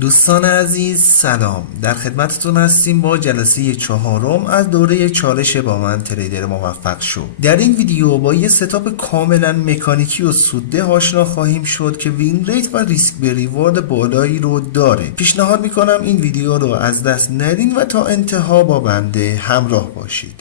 دوستان عزیز سلام، در خدمتتون هستیم با جلسه چهارم از دوره چالش با من تریدر موفق شو. در این ویدیو با یه ستاپ کاملا مکانیکی و سوده آشنا خواهیم شد که وین ریت و ریسک به ریوارد بالایی رو داره. پیشنهاد میکنم این ویدیو رو از دست ندین و تا انتها با بنده همراه باشید.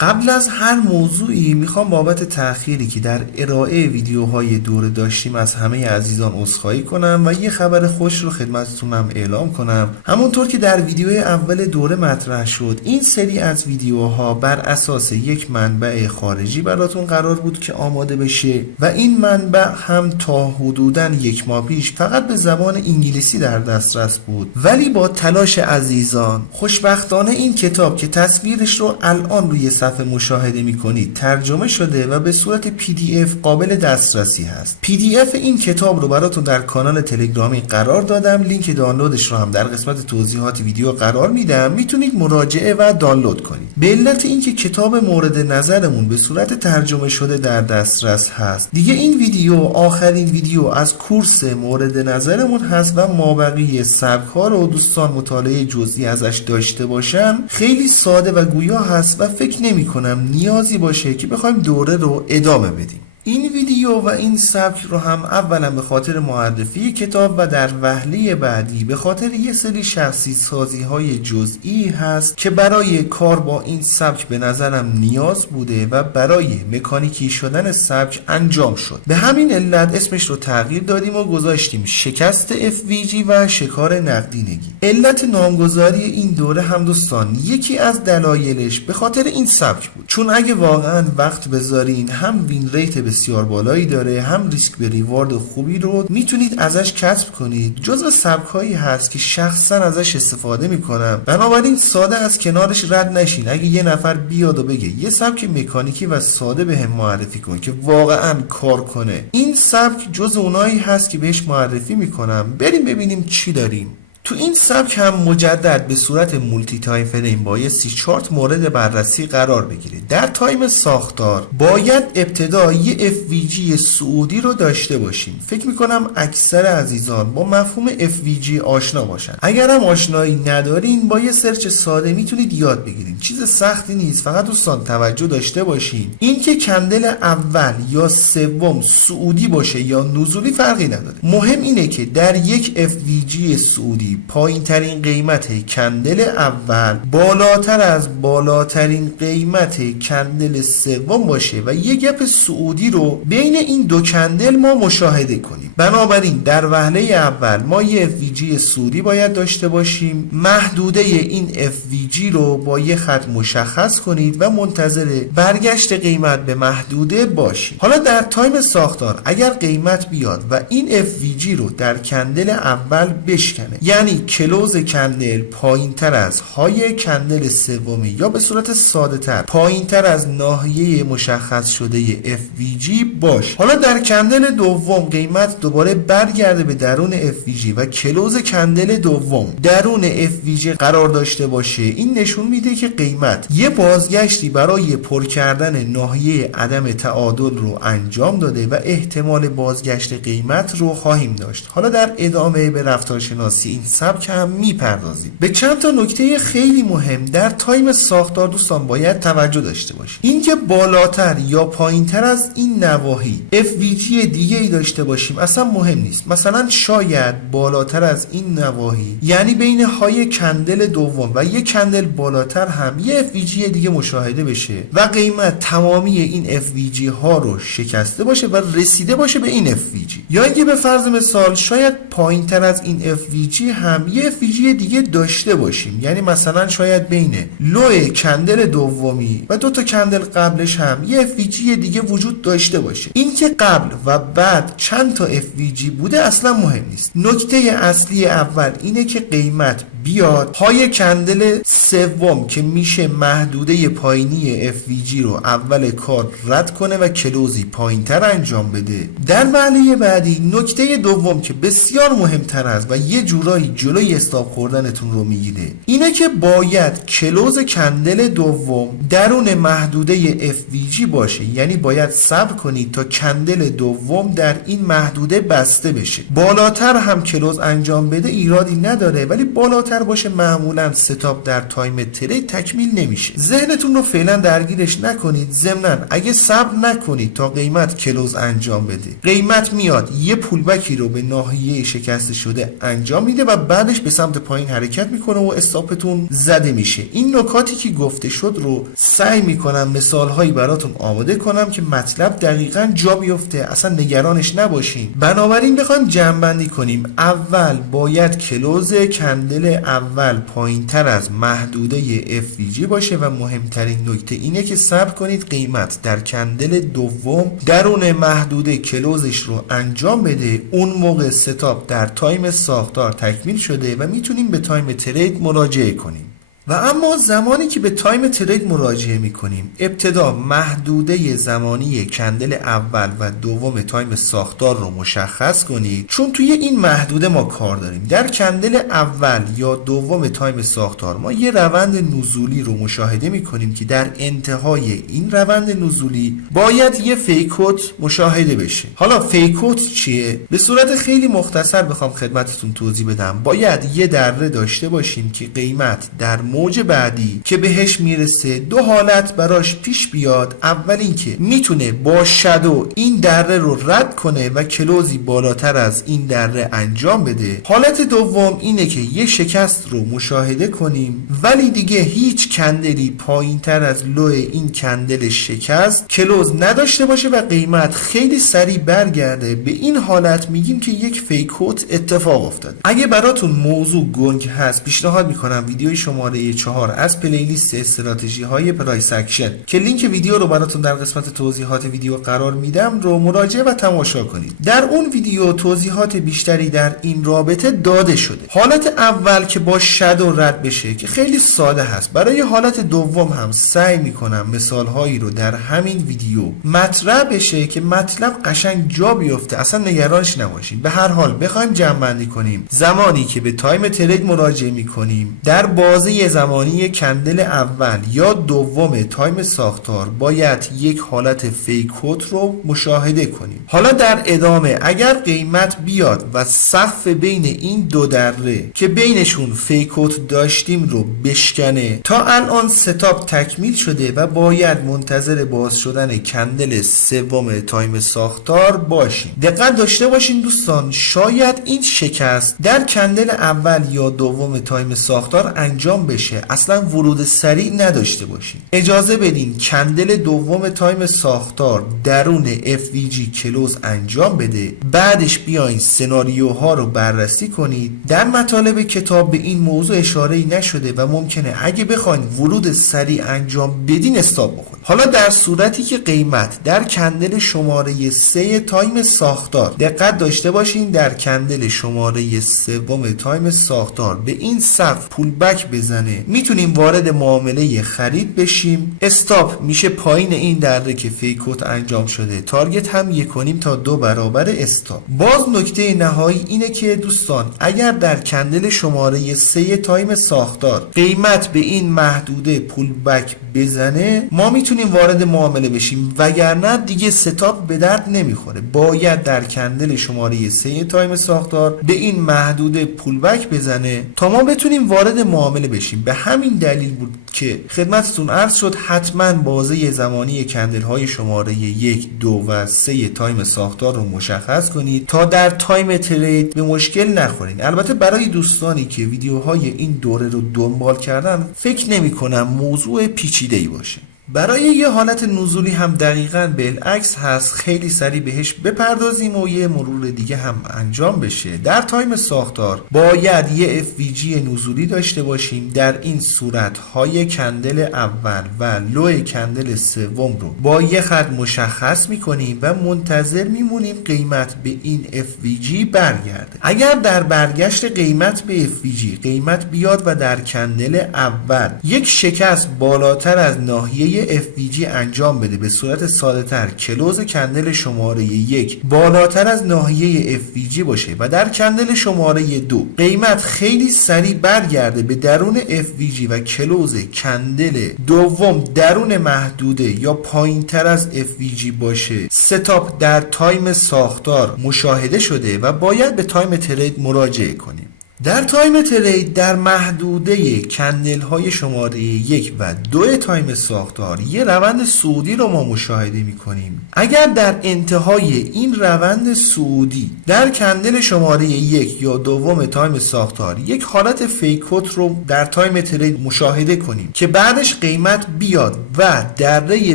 قبل از هر موضوعی میخوام بابت تأخیری که در ارائه ویدیوهای دوره داشتیم از همه عزیزان عذرخواهی کنم و یه خبر خوش رو خدمتتونم اعلام کنم. همونطور که در ویدیوی اول دوره مطرح شد، این سری از ویدیوها بر اساس یک منبع خارجی براتون قرار بود که آماده بشه و این منبع هم تا حدوداً یک ماه پیش فقط به زبان انگلیسی در دسترس بود، ولی با تلاش عزیزان خوشبختانه این کتاب که تصویرش رو الان روی صفحه مشاهده میکنید ترجمه شده و به صورت PDF قابل دسترسی هست. PDF این کتاب رو براتون در کانال تلگرامی قرار دادم، لینک دانلودش رو هم در قسمت توضیحات ویدیو قرار میدم، میتونید مراجعه و دانلود کنید. به علت اینکه کتاب مورد نظرمون به صورت ترجمه شده در دسترس هست، دیگه این ویدیو آخرین ویدیو از کورس مورد نظرمون هست و مابقی سبک‌ها رو دوستان مطالعه جزئی ازش داشته باشن خیلی ساده و گویا هست و فکر نمی‌کنم نیازی باشه که بخوایم دوره رو ادامه بدیم. این ویدیو و این سبک رو هم اولا به خاطر معرفی کتاب و در وهله بعدی به خاطر یه سری شخصی سازی های جزئی هست که برای کار با این سبک به نظرم نیاز بوده و برای مکانیکی شدن سبک انجام شد. به همین علت اسمش رو تغییر دادیم و گذاشتیم شکست FVG و شکار نقدینگی. علت نامگذاری این دوره هم دوستان یکی از دلایلش به خاطر این سبک بود، چون اگه واقعا وقت بذارین هم وین ریت بسیار بالایی داره، هم ریسک به ریوارد خوبی رو میتونید ازش کسب کنید. جزو سبکایی هست که شخصا ازش استفاده میکنم، بنابراین ساده از کنارش رد نشین. اگه یه نفر بیاد و بگه یه سبک مکانیکی و ساده به هم معرفی کن که واقعا کار کنه، این سبک جزو اونایی هست که بهش معرفی میکنم. بریم ببینیم چی داریم. تو این سبک هم مجدد به صورت مولتی تایم فریم بایستی چارت مورد بررسی قرار بگیره. در تایم ساختار باید ابتدا یه FVG سعودی رو داشته باشیم. فکر میکنم اکثر عزیزان با مفهوم FVG آشنا باشن. اگر هم آشنایی ندارین با یه سرچ ساده میتونید یاد بگیرین، چیز سختی نیست. فقط دوستان توجه داشته باشین اینکه کندل اول یا سوم سعودی باشه یا نزولی فرقی نداره. مهم اینه که در یک FVG سعودی پایین ترین قیمت کندل اول بالاتر از بالاترین قیمت کندل سوم باشه و یک گپ سعودی رو بین این دو کندل ما مشاهده کنیم. بنابراین در وهله اول ما یه FVG سعودی باید داشته باشیم. محدوده این FVG رو با یه خط مشخص کنید و منتظر برگشت قیمت به محدوده باشید. حالا در تایم ساختار اگر قیمت بیاد و این FVG رو در کندل اول بشکنه، یعنی کلوز کندل پایین تر از های کندل سومی یا به صورت ساده تر پایین تر از ناحیه مشخص شده FVG باش. حالا در کندل دوم قیمت دوباره برگرده به درون FVG و کلوز کندل دوم درون FVG قرار داشته باشه. این نشون میده که قیمت یه بازگشتی برای پر کردن ناحیه عدم تعادل رو انجام داده و احتمال بازگشت قیمت رو خواهیم داشت. حالا در ادامه به رفتارشناسی این سبک هم میپردازیم. به چند تا نکته خیلی مهم در تایم ساختار دوستان باید توجه داشته باشید. اینکه بالاتر یا پایینتر از این نواحی FVG دیگه ای داشته باشیم اصلا مهم نیست. مثلا شاید بالاتر از این نواحی، یعنی بین های کندل دوم و یک کندل بالاتر هم یه FVG دیگه مشاهده بشه و قیمت تمامی این FVG ها رو شکسته باشه و رسیده باشه به این FVG. یا اینکه به فرض مثال شاید پایینتر از این FVG هم یه FVG دیگه داشته باشیم، یعنی مثلا شاید بین لو کندل دومی و دو تا کندل قبلش هم یه FVG دیگه وجود داشته باشه. این که قبل و بعد چند تا FVG بوده اصلا مهم نیست. نکته اصلی اول اینه که قیمت بیاد، های کندل سوم که میشه محدوده پایینی FVG رو اول کار رد کنه و کلوزی پایینتر انجام بده. در مرحله بعدی نکته دوم که بسیار مهمتر است و یه جورایی جلوی استاپ خوردنتون رو میگیره اینه که باید کلوز کندل دوم درون محدوده FVG باشه، یعنی باید صبر کنید تا کندل دوم در این محدوده بسته بشه. بالاتر هم کلوز انجام بده ایرادی نداره، ولی بالاتر باشه معمولا ستاپ در تایم ترید تکمیل نمیشه. ذهنتون رو فعلا درگیرش نکنید. ضمناً اگه صبر نکنید تا قیمت کلوز انجام بده، قیمت میاد یه پولبکی رو به ناحیه شکسته شده انجام میده و بعدش به سمت پایین حرکت میکنه و استاپتون زده میشه. این نکاتی که گفته شد رو سعی میکنم مثالهایی براتون آماده کنم که مطلب دقیقاً جا بیفته، اصلا نگرانش نباشین. بنابراین بخوایم جمع‌بندی کنیم، اول باید کلوز کندل اول پایینتر از محدوده FVG باشه و مهمترین نکته اینه که صبر کنید قیمت در کندل دوم درون محدوده کلوزش رو انجام بده. اون موقع ستاپ در تایم ساختار تکمیل شده و میتونیم به تایم ترید مراجعه کنیم. و اما زمانی که به تایم ترید مراجعه میکنیم، ابتدا محدوده زمانی کندل اول و دوم تایم ساختار رو مشخص کنید، چون توی این محدوده ما کار داریم. در کندل اول یا دوم تایم ساختار ما یه روند نزولی رو مشاهده میکنیم که در انتهای این روند نزولی باید یه فیکوت مشاهده بشه. حالا فیکوت چیه؟ به صورت خیلی مختصر بخوام خدمتتون توضیح بدم، باید یه دره داشته باشیم که قیمت در موج بعدی که بهش میرسه دو حالت براش پیش بیاد. اول اینکه میتونه با شادو این دره رو رد کنه و کلوزی بالاتر از این دره انجام بده. حالت دوم اینه که یه شکست رو مشاهده کنیم ولی دیگه هیچ کندلی پایین تر از لو این کندل شکست کلوز نداشته باشه و قیمت خیلی سریع برگرده. به این حالت میگیم که یک فیکوت اتفاق افتاده. اگه براتون موضوع گنگ هست، پیشنهاد میکنم ویدیوی شماره 4 از پلیلیست استراتژی های پرایس اکشن که لینک ویدیو رو براتون در قسمت توضیحات ویدیو قرار میدم رو مراجعه و تماشا کنید. در اون ویدیو توضیحات بیشتری در این رابطه داده شده. حالت اول که با شادو رد بشه که خیلی ساده هست. برای حالت دوم هم سعی میکنم مثال هایی رو در همین ویدیو مطرح بشه که مطلب قشنگ جا بیفته، اصلا نگرانش نباشین. به هر حال بخوایم جمع بندی کنیم، زمانی که به تایم ترید مراجعه میکنیم در بازه زمانی کندل اول یا دوم تایم ساختار باید یک حالت فیکوت رو مشاهده کنیم. حالا در ادامه اگر قیمت بیاد و سقف بین این دو دره که بینشون فیکوت داشتیم رو بشکنه، تا الان ستاپ تکمیل شده و باید منتظر باز شدن کندل سوم تایم ساختار باشیم. دقت داشته باشین دوستان، شاید این شکست در کندل اول یا دوم تایم ساختار انجام بشه، اصلا ورود سریع نداشته باشین. اجازه بدین کندل دوم تایم ساختار درون FVG کلوز انجام بده، بعدش بیاین سناریوها رو بررسی کنید. در مطالب کتاب به این موضوع اشاره‌ای نشده و ممکنه اگه بخواین ورود سریع انجام بدین استاپ بخورید. حالا در صورتی که قیمت در کندل شماره 3 تایم ساختار، دقت داشته باشین در کندل شماره سوم تایم ساختار به این سقف پول بک بزنه، میتونیم وارد معامله خرید بشیم. استاپ میشه پایین این دره که فیکوت انجام شده. تارگت هم 1.5 تا 2 برابر استاپ. باز نکته نهایی اینه که دوستان اگر در کندل شماره 3 تایم ساختار قیمت به این محدوده پول بک بزنه، ما میتونیم وارد معامله بشیم، وگرنه دیگه ستاپ به درد نمیخوره. باید در کندل شماره 3 تایم ساختار به این محدوده پول بک بزنه تا ما بتونیم وارد معامله بشیم. به همین دلیل بود که خدمتتون عرض شد حتما بازه زمانی کندل های شماره 1، 2 و 3 تایم ساختار رو مشخص کنید تا در تایم ترید به مشکل نخورین. البته برای دوستانی که ویدیوهای این دوره رو دنبال کردن فکر نمی کنم موضوع پیچیده‌ای باشه. برای یه حالت نزولی هم دقیقاً بالعکس هست، خیلی سریع بهش بپردازیم و یه مرور دیگه هم انجام بشه. در تایم ساختار باید یه FVG نزولی داشته باشیم. در این صورت های کندل اول و لو کندل سوم رو با یه خط مشخص میکنیم و منتظر میمونیم قیمت به این FVG برگرده. اگر در برگشت قیمت به FVG قیمت بیاد و در کندل اول یک شکست بالاتر از ناحیه FVG انجام بده، به صورت ساده تر کلوز کندل شماره 1 بالاتر از ناحیه FVG باشه و در کندل شماره 2 قیمت خیلی سریع برگرده به درون FVG و کلوز کندل دوم درون محدوده یا پایین تر از FVG باشه، ستاپ در تایم ساختار مشاهده شده و باید به تایم ترید مراجعه کنیم. در تایم ترید در محدوده کندل های شماره 1 و 2 تایم ساختار یه روند صعودی رو ما مشاهده می کنیم. اگر در انتهای این روند صعودی در کندل شماره 1 یا دوم تایم ساختار یک حالت فیکوت رو در تایم ترید مشاهده کنیم که بعدش قیمت بیاد و دره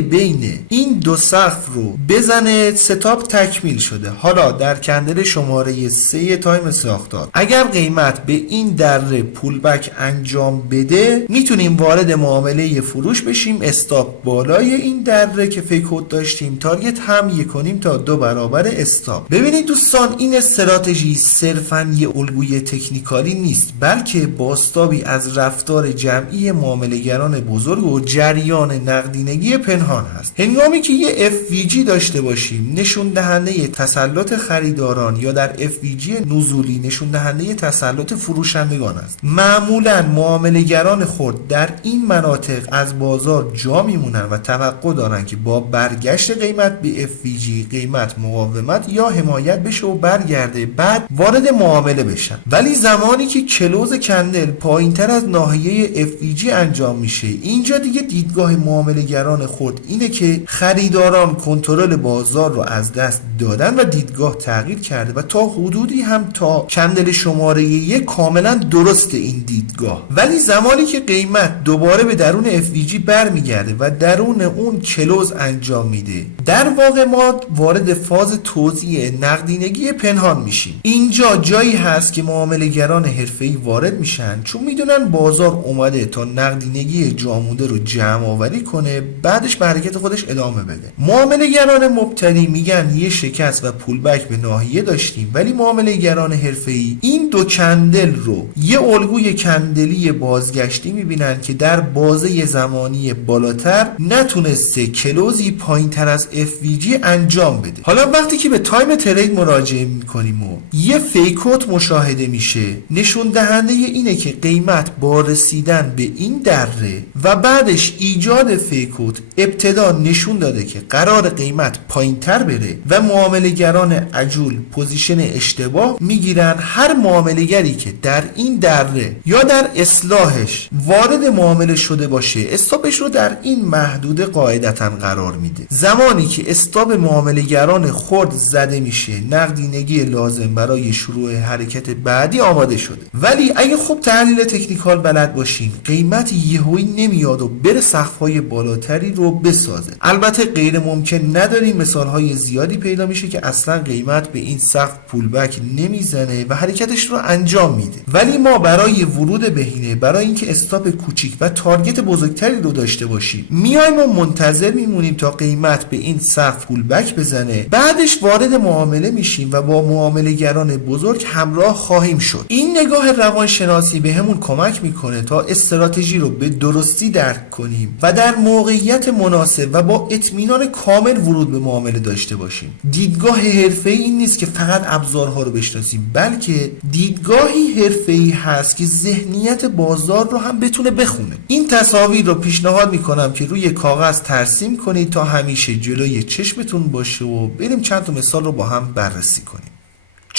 بین این دو سقف رو بزنه، ستاپ تکمیل شده. حالا در کندل شماره 3 تایم ساختار اگر قیمت به این دره پول بک انجام بده، میتونیم وارد معامله فروش بشیم. استاپ بالای این دره که فیکوت داشتیم، تارگت هم 1.5 تا 2 برابر استاپ. ببینید دوستان، این استراتژی صرفاً یه الگوی تکنیکالی نیست، بلکه بازتابی از رفتار جمعی معامله‌گران بزرگ و جریان نقدینگی پنهان هست. هنگامی که یه FVG داشته باشیم نشون دهنده تسلط خریداران یا در FVG نزولی نشون دهنده تسلط فروشندگان است. معمولا معامله‌گران خرد در این مناطق از بازار جا میمونن و توقع دارن که با برگشت قیمت به FVG قیمت مقاومت یا حمایت بشه و برگرده، بعد وارد معامله بشن. ولی زمانی که کلوز کندل پایینتر از ناحیه FVG انجام میشه، اینجا دیگه دیدگاه معامله‌گران خرد اینه که خریداران کنترل بازار رو از دست دادن و دیدگاه تغییر کرده و تا حدودی هم تا کندل شماره 1 کاملا درست این دیدگاه. ولی زمانی که قیمت دوباره به درون FVG برمیگرده و درون اون کلوز انجام میده، در واقع ما وارد فاز توزیع نقدینگی پنهان میشیم. اینجا جایی هست که معامله‌گران حرفه‌ای وارد میشن، چون میدونن بازار اومده تا نقدینگی جامونده رو جمع آوری کنه، بعدش به حرکت خودش ادامه بده. معامله‌گران مبتدی میگن یه شکست و پول بک به ناحیه داشتیم، ولی معامله‌گران حرفه‌ای این دو کندل رو یه الگوی کندلی بازگشتی میبینن که در بازه زمانی بالاتر نتونسته کلوزی پایین تر از FVG انجام بده. حالا وقتی که به تایم ترید مراجعه میکنیم و یه فیکوت مشاهده میشه، نشون دهنده اینه که قیمت با رسیدن به این دره و بعدش ایجاد فیکوت ابتدا نشون داده که قرار قیمت پایین تر بره و معامله‌گران عجول پوزیشن اشتباه میگیرن. هر معامله‌گری که در این دره یا در اصلاحش وارد معامله شده باشه، استاپش رو در این محدوده قاعدتاً قرار میده. زمانی که استاپ معامله‌گران خرد زده میشه، نقدینگی لازم برای شروع حرکت بعدی آماده شده. ولی اگه خوب تحلیل تکنیکال بلد باشیم، قیمت یهویی نمیاد و بره سقف‌های بالاتری رو بسازه. البته غیر ممکن نداریم، مثال‌های زیادی پیدا میشه که اصلا قیمت به این سقف پول بک نمیزنه و حرکتش رو انجام میده. ولی ما برای ورود بهینه، برای اینکه استاپ کوچیک و تارگت بزرگتری رو داشته باشیم، میایم و منتظر میمونیم تا قیمت به این سقف پول بک بزنه، بعدش وارد معامله میشیم و با معامله‌گران بزرگ همراه خواهیم شد. این نگاه روانشناسی بهمون کمک میکنه تا استراتژی رو به درستی درک کنیم و در موقعیت مناسب و با اطمینان کامل ورود به معامله داشته باشیم. دیدگاه حرفه‌ای این نیست که فقط ابزارها رو بشناسیم، بلکه دیدگاهی حرفه‌ای هست که ذهنیت بازار رو هم بتونه بخونه. این تصاویر رو پیشنهاد میکنم که روی کاغذ ترسیم کنید تا همیشه جلوی چشمتون باشه و بریم چند تا مثال رو با هم بررسی کنیم.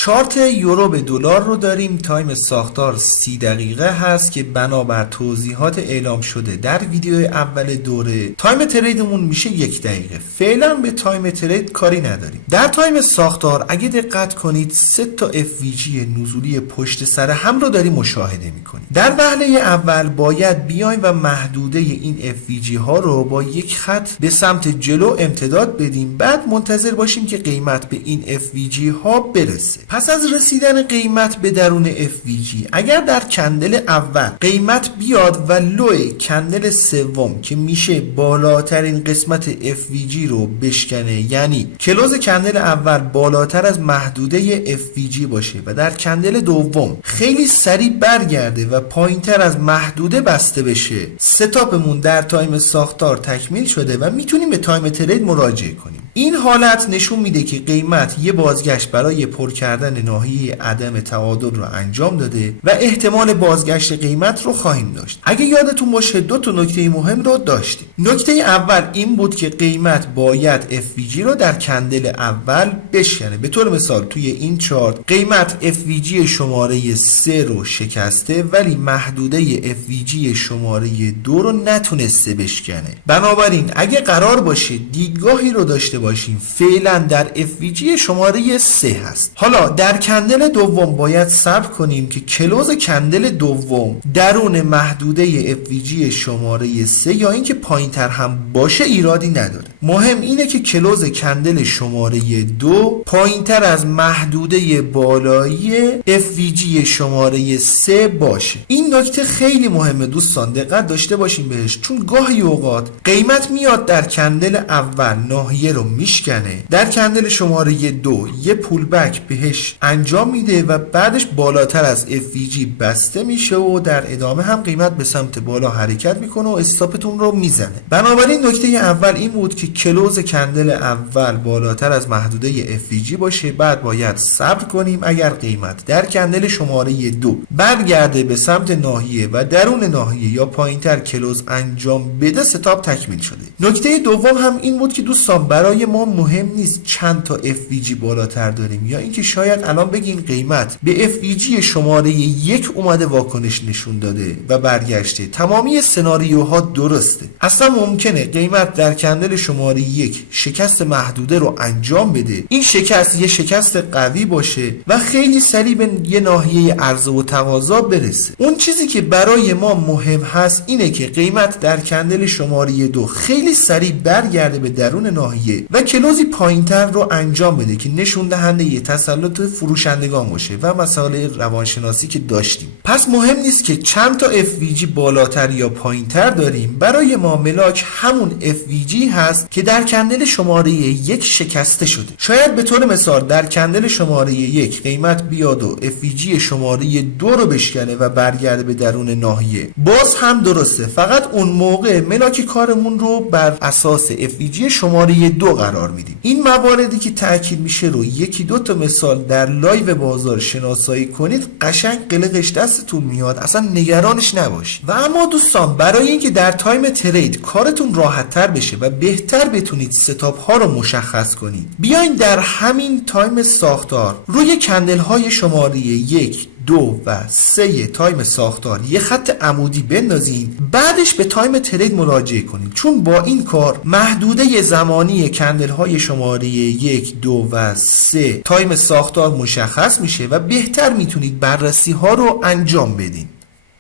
چارت یورو به دلار رو داریم. تایم ساختار 30 دقیقه هست که بنابر توضیحات اعلام شده در ویدیو اول دوره تایم تریدمون میشه 1 دقیقه. فعلا به تایم ترید کاری نداریم. در تایم ساختار اگه دقت کنید 3 تا FVG نزولی پشت سر هم رو داریم مشاهده میکنیم. در وهله اول باید بیایم و محدوده این FVG ها رو با یک خط به سمت جلو امتداد بدیم، بعد منتظر باشیم که قیمت به این FVG ها برسه. پس از رسیدن قیمت به درون FVG اگر در کندل اول قیمت بیاد و لوی کندل سوم که میشه بالاترین قسمت FVG رو بشکنه، یعنی کلوز کندل اول بالاتر از محدوده FVG باشه و در کندل دوم خیلی سریع برگرده و پایینتر از محدوده بسته بشه، ستاپمون در تایم ساختار تکمیل شده و میتونیم به تایم ترید مراجعه کنیم. این حالت نشون میده که قیمت یه بازگشت برای پر کردن ناحیه عدم تعادل رو انجام داده و احتمال بازگشت قیمت رو خواهیم داشت. اگه یادتون باشه 2 تا نکته مهم رو داشتیم. نکته اول این بود که قیمت باید FVG رو در کندل اول بشکنه. به طور مثال توی این چارت قیمت FVG شماره 3 رو شکسته ولی محدوده FVG شماره 2 رو نتونسته بشکنه. بنابراین اگه قرار باشه دیدگاهی رو داشته باشیم فعلا در FVG شماره 3 هست. حالا در کندل دوم باید صبر کنیم که کلوز کندل دوم درون محدوده FVG شماره 3 یا اینکه پایینتر هم باشه ایرادی نداره. مهم اینه که کلوز کندل شماره 2 پایینتر از محدوده بالایی FVG شماره 3 باشه. این نکته خیلی مهمه دوستان، دقت داشته باشیم بهش، چون گاهی اوقات قیمت میاد در کندل اول ناحیه رو میشکنه، در کندل شماره 2 یه پول بک بهش انجام میده و بعدش بالاتر از FVG بسته میشه و در ادامه هم قیمت به سمت بالا حرکت میکنه و استاپتون رو میزنه. بنابراین نکته اول این بود که کلوز کندل اول بالاتر از محدوده FVG باشه، بعد باید صبر کنیم اگر قیمت در کندل شماره 2 برگرده به سمت ناحیه و درون ناحیه یا پایینتر کلوز انجام بده ستاپ تکمیل شده. نکته دوم هم این بود که دوستان برای ما مهم نیست چند تا FVG بالاتر داریم یا اینکه شاید الان بگیم قیمت به FVG شماره 1 اومده واکنش نشون داده و برگشته. تمامی سناریوها درسته. اصلا ممکنه قیمت در کندل شماره 1 شکست محدوده رو انجام بده، این شکست یه شکست قوی باشه و خیلی سریع به یه ناحیه عرضه و تقاضا برسه. اون چیزی که برای ما مهم هست اینه که قیمت در کندل شماره 2 خیلی سریع برگرده به درون ناحیه و کلوزی پایینتر رو انجام بده که نشون دهنده یه تسلط فروشندگان باشه و مسائل روانشناسی که داشتیم. پس مهم نیست که چند تا FVG بالاتر یا پایینتر داریم، برای ما ملاک همون FVG هست که در کندل شماره 1 شکسته شده. شاید به طور مثال در کندل شماره 1 قیمت بیاد و FVG شماره 2 رو بشکنه و برگرده به درون ناحیه، باز هم درسته، فقط اون موقع ملاک کارمون رو بر اساس FVG شماره 2 قرار میدیم. این مواردی که تاکید میشه رو 1-2 تا مثال در لایو بازار شناسایی کنید، قشنگ قلقش دستتون میاد، اصلا نگرانش نباشید. و اما دوستان برای اینکه در تایم ترید کارتون راحت تر بشه و بهتر بتونید ستاپ ها رو مشخص کنید، بیاین در همین تایم ساختار روی کندل های شماره 1 2 و 3 تایم ساختار یه خط عمودی بندازین، بعدش به تایم ترید مراجعه کنید، چون با این کار محدوده زمانی کندل های شماره 1 2 و 3 تایم ساختار مشخص میشه و بهتر میتونید بررسی ها رو انجام بدین.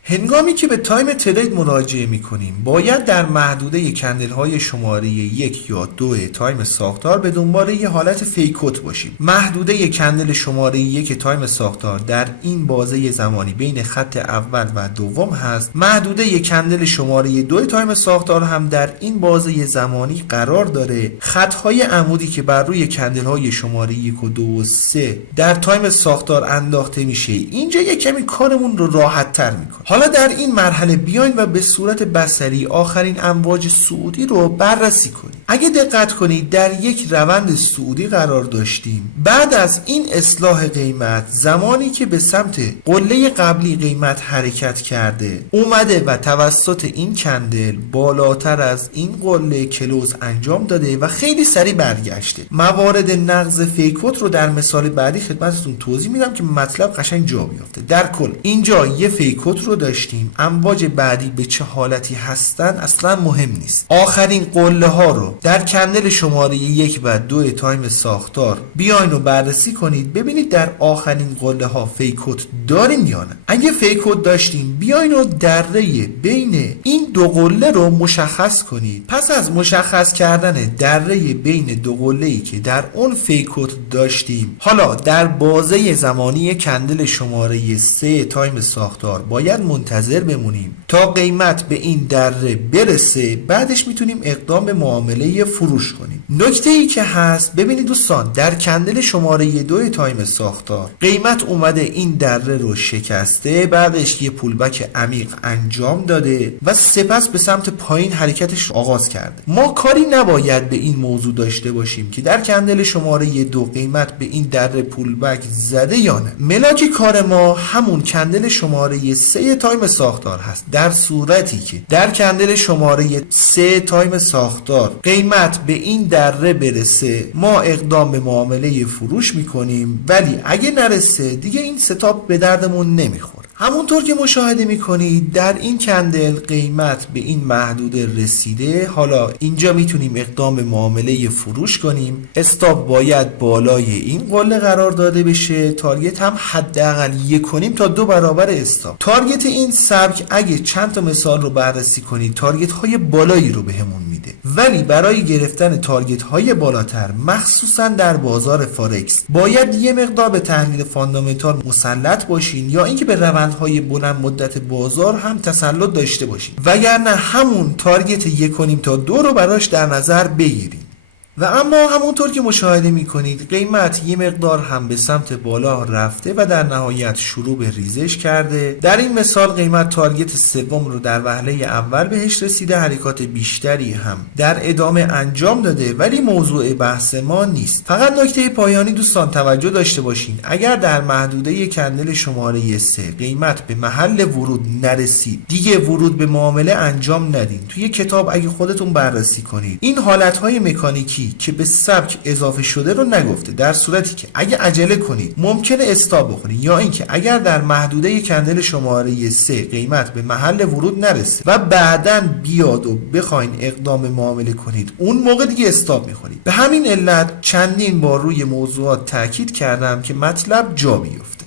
هنگامی که به تایم ترید مراجعه میکنیم باید در محدوده کندل های شماره 1 یا 2 تایم ساختار به دنبال یه حالت فیکوت باشیم. محدوده کندل شماره 1 تایم ساختار در این بازه زمانی بین خط اول و دوم هست. محدوده کندل شماره 2 تایم ساختار هم در این بازه زمانی قرار داره. خطهای عمودی که بر روی کندل های شماره 1 و 2 و 3 در تایم ساختار انداخته میشه اینجا یه کمی کارمون رو راحت تر میکنه. حالا در این مرحله بیاین و به صورت بصری آخرین امواج صعودی رو بررسی کنیم. اگه دقت کنید در یک روند صعودی قرار داشتیم. بعد از این اصلاح قیمت، زمانی که به سمت قله قبلی قیمت حرکت کرده اومده و توسط این کندل بالاتر از این قله کلوز انجام داده و خیلی سریع برگشته. موارد نقض فیکوت رو در مثال بعدی خدمتتون توضیح میدم که مطلب قشنگ جا بیفته. در کل اینجا یه فیکوت رو داشتیم. امواج بعدی به چه حالتی هستن اصلا مهم نیست. آخرین قله ها رو در کندل شماره 1 و 2 تایم ساختار بیاین و بررسی کنید، ببینید در آخرین قله ها فیکوت داریم یا نه. اگه فیکوت داشتیم بیاین و دره بین این دو قله رو مشخص کنید. پس از مشخص کردن دره بین دو قله‌ای که در اون فیکوت داشتیم، حالا در بازه زمانی کندل شماره 3 تایم ساختار باید منتظر بمونیم تا قیمت به این دره برسه. بعدش میتونیم اقدام به معامله فروش کنیم. نکته ای که هست ببینید دوستان، در کندل شماره 2 تایم ساختار قیمت اومده این دره رو شکسته، بعدش یه پولبک عمیق انجام داده و سپس به سمت پایین حرکتش آغاز کرده. ما کاری نباید به این موضوع داشته باشیم که در کندل شماره 2 قیمت به این دره پولبک زده یا نه. ملاک کار ما همون کندل شماره 3 تایم ساختار هست. در صورتی که در کندل شماره 3 تایم ساختار قیمت به این دره برسه، ما اقدام به معامله فروش میکنیم، ولی اگه نرسه دیگه این ستاپ به دردمون نمیخوره. همونطور که مشاهده میکنید در این کندل قیمت به این محدوده رسیده. حالا اینجا میتونیم اقدام به معامله فروش کنیم. استاپ باید بالای این قله قرار داده بشه. تارگت هم حداقل 1.5 تا 2 برابر استاپ. تارگت این سبک اگه چند تا مثال رو بررسی کنید تارگت های بالایی رو بهمون میده، ولی برای گرفتن تارگت های بالاتر مخصوصا در بازار فارکس باید یه مقدار به تحلیل فاندامنتال مسلط باشین یا اینکه به روندهای بلند مدت بازار هم تسلط داشته باشین، وگرنه همون تارگت 1.5 تا 2 رو براش در نظر بگیرید. و اما همونطور که مشاهده میکنید قیمت یه مقدار هم به سمت بالا رفته و در نهایت شروع به ریزش کرده. در این مثال قیمت تارگت سوم رو در وهله اول بهش رسیده، حرکات بیشتری هم در ادامه انجام داده، ولی موضوع بحث ما نیست. فقط نکته پایانی دوستان توجه داشته باشین، اگر در محدوده کندل شماره 3 قیمت به محل ورود نرسید دیگه ورود به معامله انجام ندین. توی کتاب اگه خودتون بررسی کنید این حالتهای مکانیکی که به سبک اضافه شده رو نگفته، در صورتی که اگه عجله کنید ممکنه استاپ بخورید، یا اینکه اگر در محدوده کندل شماره 3 قیمت به محل ورود نرسه و بعداً بیاد و بخواین اقدام معامله کنید اون موقع دیگه استاپ میخورید. به همین علت چندین بار روی موضوعات تاکید کردم که مطلب جا بیفته.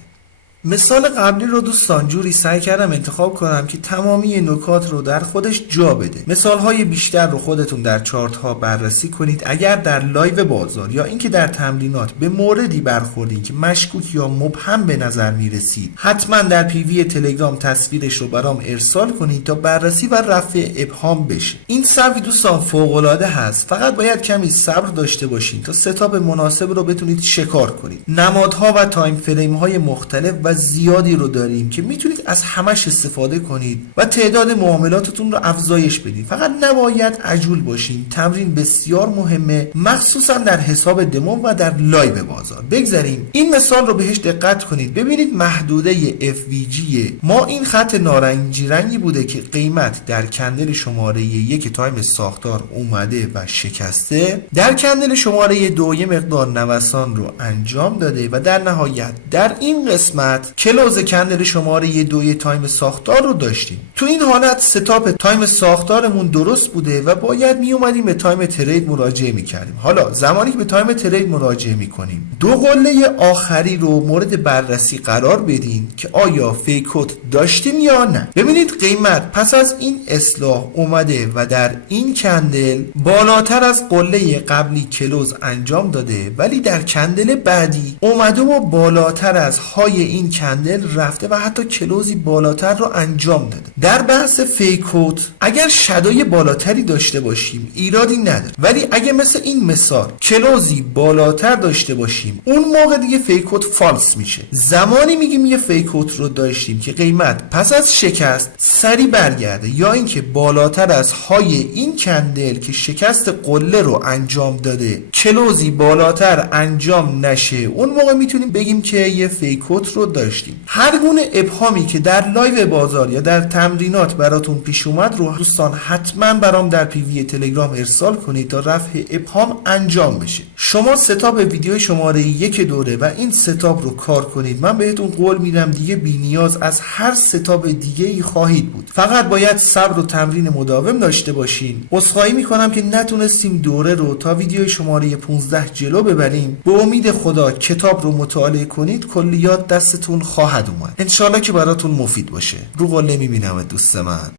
مثال قبلی رو دوستان جوری سعی کردم انتخاب کنم که تمامی نکات رو در خودش جا بده. مثالهای بیشتر رو خودتون در چارت ها بررسی کنید. اگر در لایو بازار یا اینکه در تمرینات به موردی برخوردین که مشکوک یا مبهم به نظر میرسید، حتما در پیوی تلگرام تصویرش رو برام ارسال کنید تا بررسی و رفع ابهام بشه. این سبک دوستان فوق العاده هست، فقط باید کمی صبر داشته باشین تا ستاپ مناسب رو بتونید شکار کنید. نمادها و تایم فریم های مختلف و زیادی رو داریم که میتونید از همش استفاده کنید و تعداد معاملاتتون رو افزایش بدید. فقط نباید عجول باشین. تمرین بسیار مهمه، مخصوصا در حساب دمو و در لایو بازار. بگذاریم این مثال رو بهش دقت کنید. ببینید محدوده FVG ما این خط نارنجی رنگی بوده که قیمت در کندل شماره 1 تایم ساختار اومده و شکسته. در کندل شماره 2 یه مقدار نوسان رو انجام داده و در نهایت در این قسمت کلوز کندل شماره 2 تایم ساختار رو داشتیم. تو این حالت ستاپ تایم ساختارمون درست بوده و باید می اومدیم به تایم ترید مراجعه می کردیم. حالا زمانی که به تایم ترید مراجعه می کنیم دو قله آخری رو مورد بررسی قرار بدین که آیا فیکوت داشتیم یا نه. ببینید قیمت پس از این اصلاح اومده و در این کندل بالاتر از قله قبلی کلوز انجام داده، ولی در کندل بعدی اومده و بالاتر از های این کندل رفته و حتی کلوزی بالاتر رو انجام داده. در بحث فیکوت اگر شادوی بالاتری داشته باشیم ایرادی نداره، ولی اگه مثل این مثال کلوزی بالاتر داشته باشیم اون موقع دیگه فیکوت فالس میشه. زمانی میگیم یه فیکوت رو داشتیم که قیمت پس از شکست سری برگرده یا اینکه بالاتر از های این کندل که شکست قله رو انجام داده کلوزی بالاتر انجام نشه، اون موقع میتونیم بگیم که یه فیکوت رو داشتیم. هر گونه ابهامی که در لایو بازار یا در تمرینات براتون پیش اومد رو دوستان حتما برام در پیوی تلگرام ارسال کنید تا رفع ابهام انجام بشه. شما ستاپ ویدیو شماره 1 دوره و این ستاپ رو کار کنید، من بهتون قول میدم دیگه بی نیاز از هر ستاپ دیگه ای خواهید بود. فقط باید صبر و تمرین مداوم داشته باشین. عذرخواهی میکنم که نتونستیم دوره رو تا ویدیو شماره 15 جلو ببریم. به امید خدا کتاب رو مطالعه کنید، کلیات دستتون خواهد اومد. انشالله که براتون مفید باشه. رو قله میبینم دوست من.